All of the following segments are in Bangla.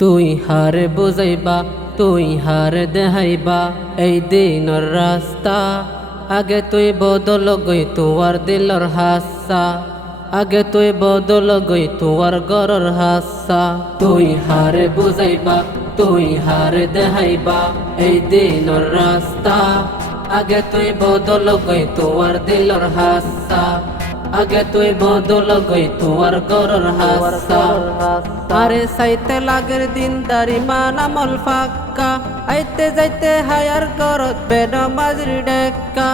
তুই হার বুঝাইবা তুই হার দেহাইবা এই দিনের রাস্তা আগে তুই বদল গই তোয়ার দিলর হাসা আগে তুই বদল গই তোয়ার গরর হাসা তুই হার বুঝাইবা তুই হার দেহাইবা এই দিনের রাস্তা আগে তুই বদল গই তোয়ার দিলর হাসা আগে তুই বদল গই তোয়ার গরর হাসা আরে সাইতে লাগের দিন দারি মানামল ফাক্কা আইতে যাইতে হায়ার করত বেনমাজির ডেক্কা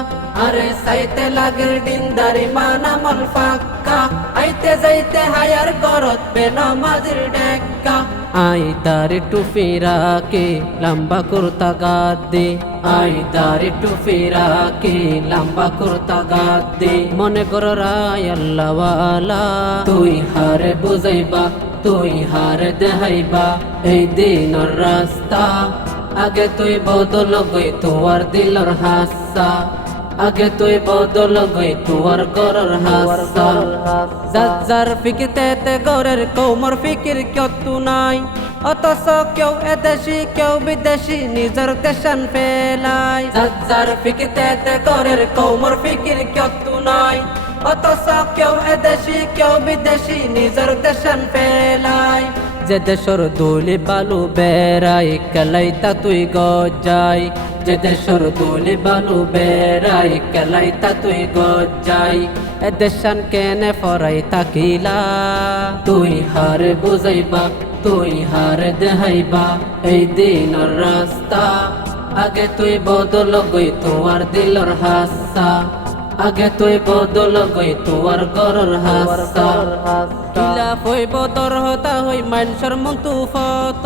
আরে সাইতে লাগের দিন দারি মানামল ফাক্কা আইতে যাইতে হায়ার করত বেনমাজির ডেক্কা আই দারি টুপি রাখে লম্বা কুর্তা গাদে আই দারি টুপি রাখে লম্বা কুর্তা গাদে মনে কর রায় আল্লাহওয়ালা তুই হারে বুঝাইবা তুই হার দেহাইবা এই দিনের রাস্তা আগে তুই বদল গই তোয়ার দিলর হাসা আগে তুই বদল গই তোয়ার গরর হাসা যার ফিকিতে গরের কৌমর ফিকির কেউ নাই অথচ কেউ এদেশি কেউ বিদেশি নিজের দেশান ফেলাই যার ফিকিতে গরের কৌমর ফিকির কেউ নাই অথচ কেউ এদেশি কেউ বিদেশি নিজের দেশান ফেলাই যে দেশর দুলি বালু বেড়াই কেলাইতা তুই গজাই যে দেশর দুলি বালু বেড়াই কেলাইতা তুই গজাই এ দেশান কেনে ফরাই তাকিলা তুই হার বুঝাইবা তুই হার দেহাইবা এই দিনের রাস্তা আগে তুই বদল গই তোয়ার দিলর হাসা আগে তুই বদল গই তোয়ার গরর হাসা খিলাফ হই বদর হতা হই মানুষের মন তুফত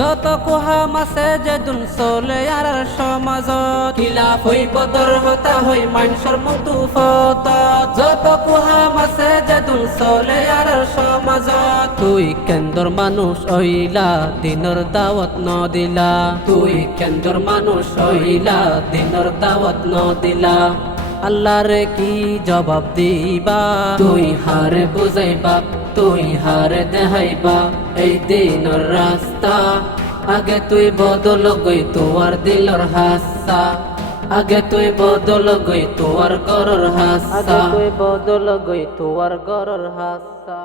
যত কুহা মাসে যেদুন চলে আর সমাজ খিলাফ হই বদর হতা হই মানুষের মন তুফত যত কুহা মাসে যেদুন চলে আর সমাজ তুই কেন্দ্র মানুষ হইলা দিনের দাওয়াত ন দিলা তুই কেন্দ্র মানুষ হইলা দিনের দাওয়াত ন দিলা আল্লাহর কি জবাব দিবা তুই হার বুঝাইবা তুই হার দেহাইবা এই দিনের রাস্তা আগে তুই বদল গই তোয়ার দিলর হাসা আগে তুই বদল গই তোয়ার গরর হাসা আগে তুই বদল গই তোয়ার গরর হাসা।